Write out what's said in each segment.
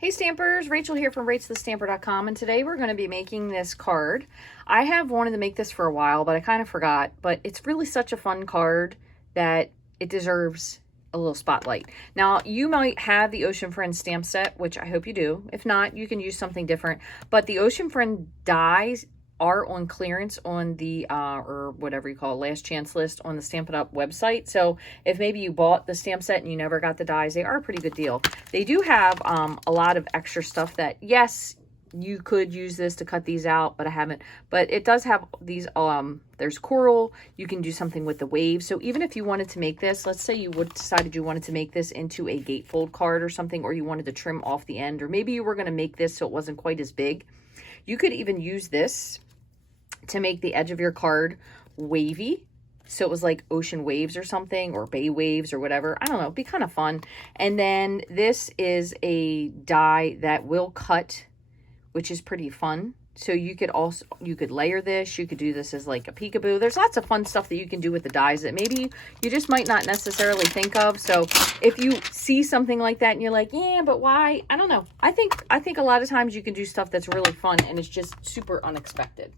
Hey Stampers, Rachel here from Rachthestamper.com, and today we're going to be making this card. I have wanted to make this for a while, but I kind of forgot, but it's really such a fun card that it deserves a little spotlight. Now, you might have the Ocean Friends stamp set, which I hope you do. If not, you can use something different, but the Ocean Friend dies are on clearance on the or whatever you call it, last chance list on the Stampin' Up website. So if maybe you bought the stamp set and you never got the dies, they are a pretty good deal. They do have a lot of extra stuff that, yes, you could use this to cut these out, but I haven't. But it does have these, there's coral. You can do something with the waves. So even if you wanted to make this, let's say you decided you wanted to make this into a gatefold card or something, or you wanted to trim off the end, or maybe you were going to make this so it wasn't quite as big, you could even use this to make the edge of your card wavy. So it was like ocean waves or something, or bay waves or whatever. I don't know, it'd be kind of fun. And then this is a die that will cut, which is pretty fun. So you could layer this, you could do this as like a peekaboo. There's lots of fun stuff that you can do with the dies that maybe you just might not necessarily think of. So if you see something like that and you're like, yeah, but why? I don't know. I think a lot of times you can do stuff that's really fun and it's just super unexpected.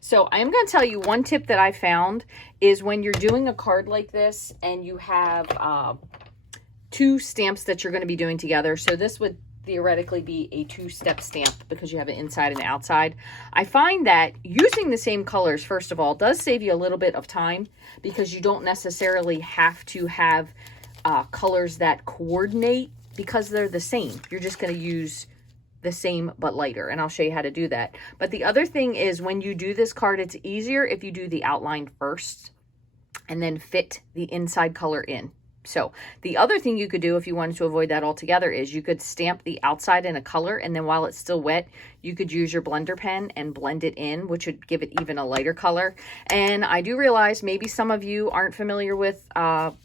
So I am going to tell you one tip that I found is when you're doing a card like this and you have two stamps that you're going to be doing together. So this would theoretically be a two-step stamp because you have an inside and outside. I find that using the same colors, first of all, does save you a little bit of time because you don't necessarily have to have colors that coordinate because they're the same. You're just going to use the same but lighter, and I'll show you how to do that. But the other thing is when you do this card, it's easier if you do the outline first and then fit the inside color in. So the other thing you could do if you wanted to avoid that altogether is you could stamp the outside in a color, and then while it's still wet, you could use your blender pen and blend it in, which would give it even a lighter color. And I do realize maybe some of you aren't familiar with what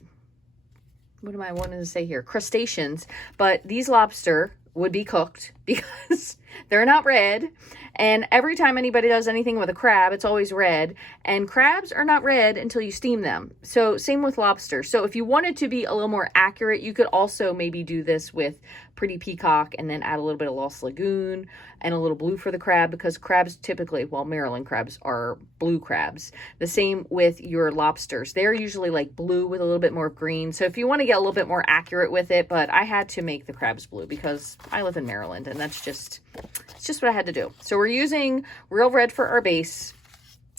am I wanting to say here? Crustaceans, but these lobster would be cooked because they're not red. And every time anybody does anything with a crab, it's always red. And crabs are not red until you steam them. So same with lobster. So if you wanted to be a little more accurate, you could also maybe do this with Pretty Peacock and then add a little bit of Lost Lagoon and a little blue for the crab, because crabs typically, well, Maryland crabs are blue crabs. The same with your lobsters. They're usually like blue with a little bit more green. So if you want to get a little bit more accurate with it, but I had to make the crabs blue because I live in Maryland and it's just what I had to do. So we're using Real Red for our base.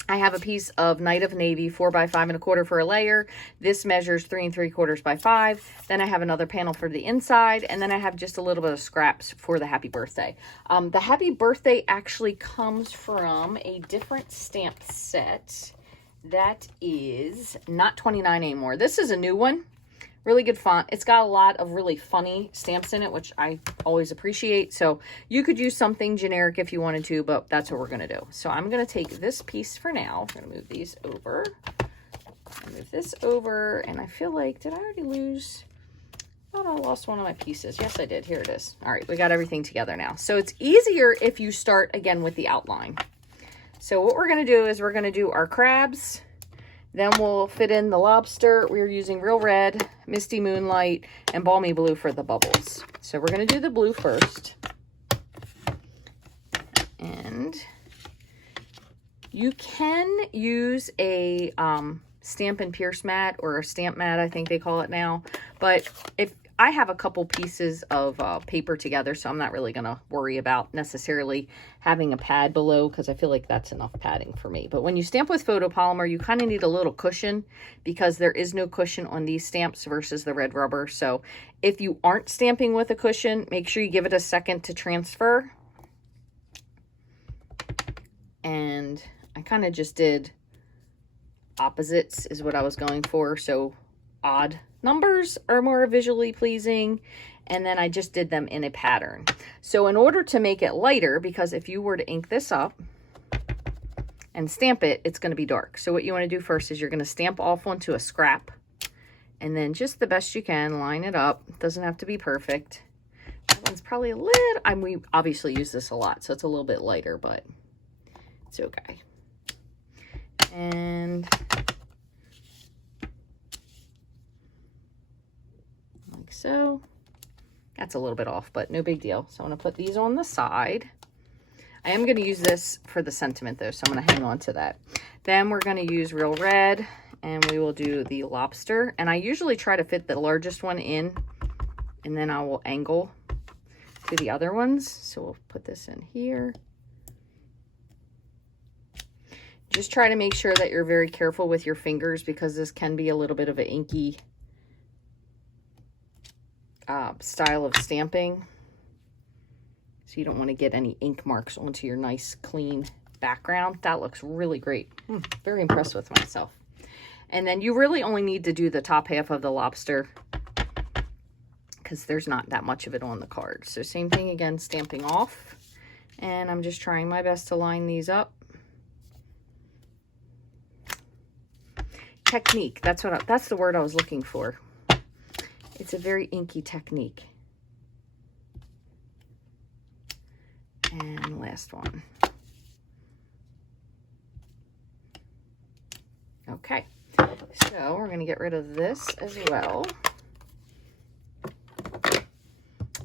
I have a piece of Night of Navy 4x5 1/4 for a layer. This measures 3 3/4 by 5. Then I have another panel for the inside, and then I have just a little bit of scraps for the happy birthday. The happy birthday actually comes from a different stamp set that is not 29 anymore. This is a new one. Really good font. It's got a lot of really funny stamps in it, which I always appreciate. So you could use something generic if you wanted to, but that's what we're going to do. So I'm going to take this piece for now. I'm going to move these over. Move this over. And I feel like, did I already lose? I thought I lost one of my pieces. Yes, I did. Here it is. All right, we got everything together now. So it's easier if you start again with the outline. So what we're going to do is we're going to do our crabs. Then we'll fit in the lobster. We're using Real Red, Misty Moonlight, and Balmy Blue for the bubbles. So we're going to do the blue first. And you can use a Stampin' Pierce mat or a stamp mat, I think they call it now. But if I have a couple pieces of paper together, so I'm not really going to worry about necessarily having a pad below because I feel like that's enough padding for me. But when you stamp with photopolymer, you kind of need a little cushion because there is no cushion on these stamps versus the red rubber. So if you aren't stamping with a cushion, make sure you give it a second to transfer. And I kind of just did opposites is what I was going for. So odd numbers are more visually pleasing, and then I just did them in a pattern. So in order to make it lighter, because if you were to ink this up and stamp it, it's going to be dark. So what you want to do first is you're going to stamp off onto a scrap, and then just the best you can line it up. It doesn't have to be perfect. That one's probably a little, we obviously use this a lot, so it's a little bit lighter, but it's okay. And like so. That's a little bit off, but no big deal. So I'm going to put these on the side. I am going to use this for the sentiment though, so I'm going to hang on to that. Then we're going to use Real Red, and we will do the lobster. And I usually try to fit the largest one in, and then I will angle to the other ones. So we'll put this in here. Just try to make sure that you're very careful with your fingers, because this can be a little bit of an inky style of stamping. So you don't want to get any ink marks onto your nice clean background. That looks really great. Very impressed with myself. And then you really only need to do the top half of the lobster, because there's not that much of it on the card. So same thing again, stamping off. And I'm just trying my best to line these up. Technique, that's the word I was looking for. It's a very inky technique. And last one. Okay, so we're going to get rid of this as well.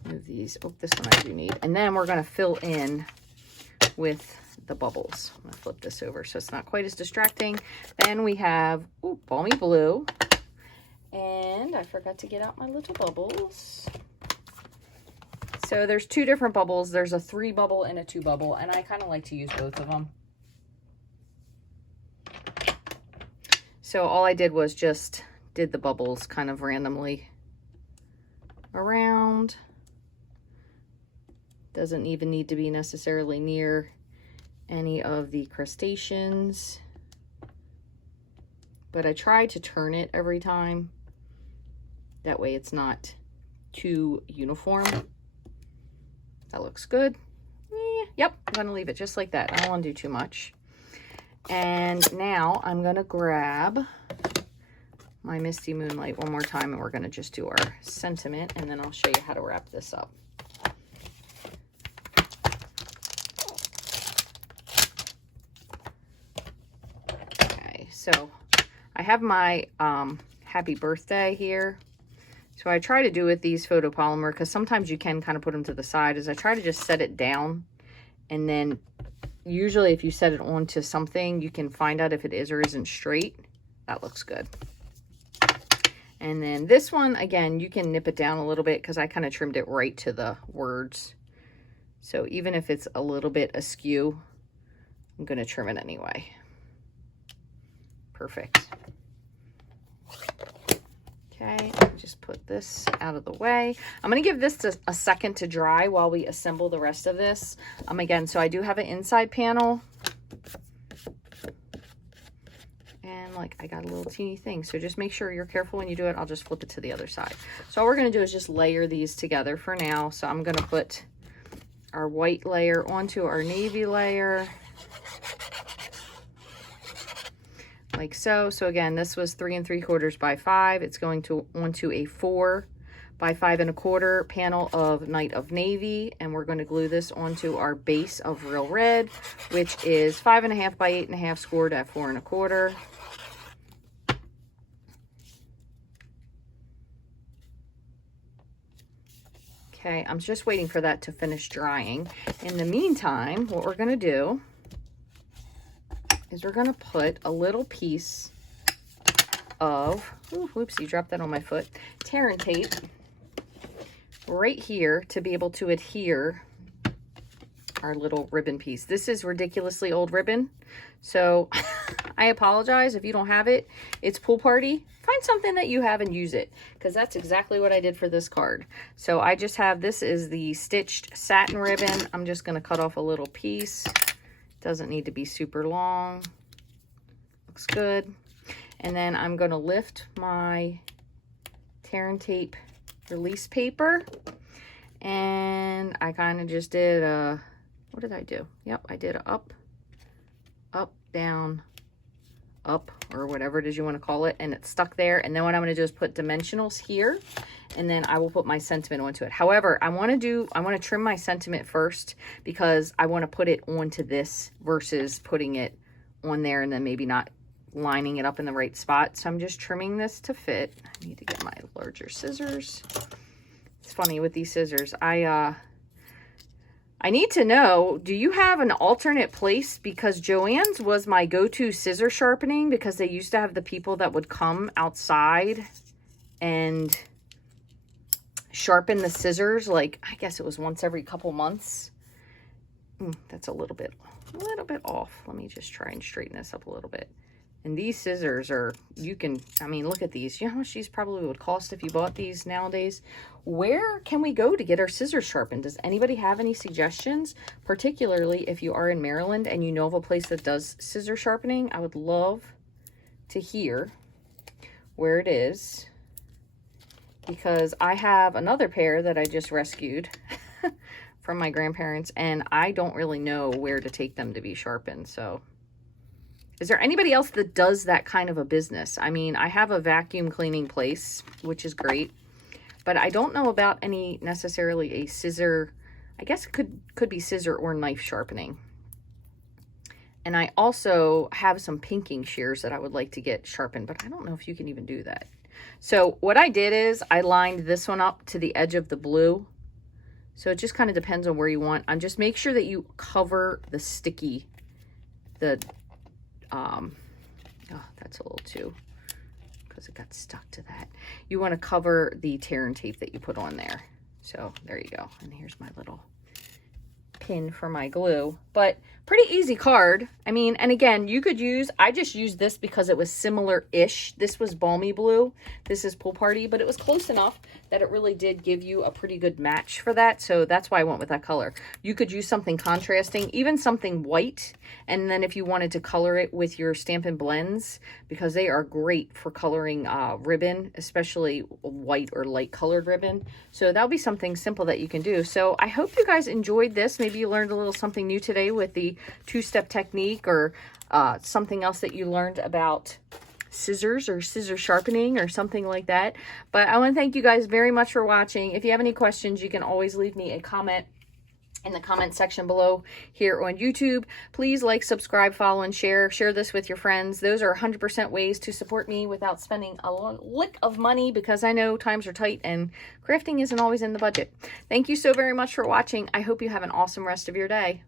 Move these. Oh, this one I do need. And then we're going to fill in with the bubbles. I'm going to flip this over so it's not quite as distracting. Then we have balmy blue. And I forgot to get out my little bubbles. So there's two different bubbles. There's a 3 bubble and a 2 bubble, and I kind of like to use both of them. So all I did was just did the bubbles kind of randomly around. Doesn't even need to be necessarily near any of the crustaceans. But I try to turn it every time. That way it's not too uniform. That looks good. Yep, I'm going to leave it just like that. I don't want to do too much. And now I'm going to grab my Misty Moonlight one more time, and we're going to just do our sentiment, and then I'll show you how to wrap this up. Okay, so I have my happy birthday here. So I try to do with these photopolymer, because sometimes you can kind of put them to the side, is I try to just set it down, and then usually if you set it onto something, you can find out if it is or isn't straight. That looks good. And then this one, again, you can nip it down a little bit, because I kind of trimmed it right to the words. So even if it's a little bit askew, I'm going to trim it anyway. Perfect. Okay, just put this out of the way. I'm going to give this a second to dry while we assemble the rest of this. Again, so I do have an inside panel. And like, I got a little teeny thing. So just make sure you're careful when you do it. I'll just flip it to the other side. So all we're going to do is just layer these together for now. So I'm going to put our white layer onto our navy layer. Like so. So again, this was 3 3/4 by 5. It's going to onto a 4 by 5 1/4 panel of Night of Navy, and we're going to glue this onto our base of Real Red, which is 5 1/2 by 8 1/2 scored at 4 1/4. Okay, I'm just waiting for that to finish drying. In the meantime, what we're going to do is we're going to put a little piece of, whoopsie, dropped that on my foot, tear and tape right here to be able to adhere our little ribbon piece. This is ridiculously old ribbon, so I apologize if you don't have it. It's pool party. Find something that you have and use it, because that's exactly what I did for this card. So I just have, this is the stitched satin ribbon. I'm just going to cut off a little piece. Doesn't need to be super long. Looks good. And then I'm going to lift my tear and tape release paper. And I kind of just did a, what did I do? Yep, I did a up, up, down, up, or whatever it is you want to call it. And it's stuck there. And then what I'm going to do is put dimensionals here. And then I will put my sentiment onto it. However, I want to trim my sentiment first, because I want to put it onto this versus putting it on there and then maybe not lining it up in the right spot. So I'm just trimming this to fit. I need to get my larger scissors. It's funny with these scissors. I need to know, do you have an alternate place? Because Joann's was my go-to scissor sharpening, because they used to have the people that would come outside and sharpen the scissors, like, I guess it was once every couple months. That's a little bit off. Let me just try and straighten this up a little bit. And these scissors are, you can, I mean, look at these. You know how much these probably would cost if you bought these nowadays? Where can we go to get our scissors sharpened? Does anybody have any suggestions? Particularly if you are in Maryland and you know of a place that does scissor sharpening, I would love to hear where it is, because I have another pair that I just rescued from my grandparents, and I don't really know where to take them to be sharpened. So is there anybody else that does that kind of a business? I mean, I have a vacuum cleaning place, which is great, but I don't know about any necessarily a scissor. I guess it could be scissor or knife sharpening. And I also have some pinking shears that I would like to get sharpened, but I don't know if you can even do that. So what I did is I lined this one up to the edge of the blue. So it just kind of depends on where you want. And just make sure that you cover the sticky, oh, that's a little too, because it got stuck to that. You want to cover the tear and tape that you put on there. So there you go. And here's my little pin for my glue. But pretty easy card. I mean, and again, you could use, I just used this because it was similar-ish. This was Balmy Blue. This is Pool Party, but it was close enough that it really did give you a pretty good match for that. So that's why I went with that color. You could use something contrasting, even something white. And then if you wanted to color it with your Stampin' Blends, because they are great for coloring ribbon, especially white or light colored ribbon. So that'll be something simple that you can do. So I hope you guys enjoyed this. Maybe you learned a little something new today with the two-step technique, or something else that you learned about scissors or scissor sharpening or something like that. But I want to thank you guys very much for watching. If you have any questions, you can always leave me a comment in the comment section below here on YouTube. Please like, subscribe, follow, and share. Share this with your friends. Those are 100% ways to support me without spending a lick of money, because I know times are tight and crafting isn't always in the budget. Thank you so very much for watching. I hope you have an awesome rest of your day.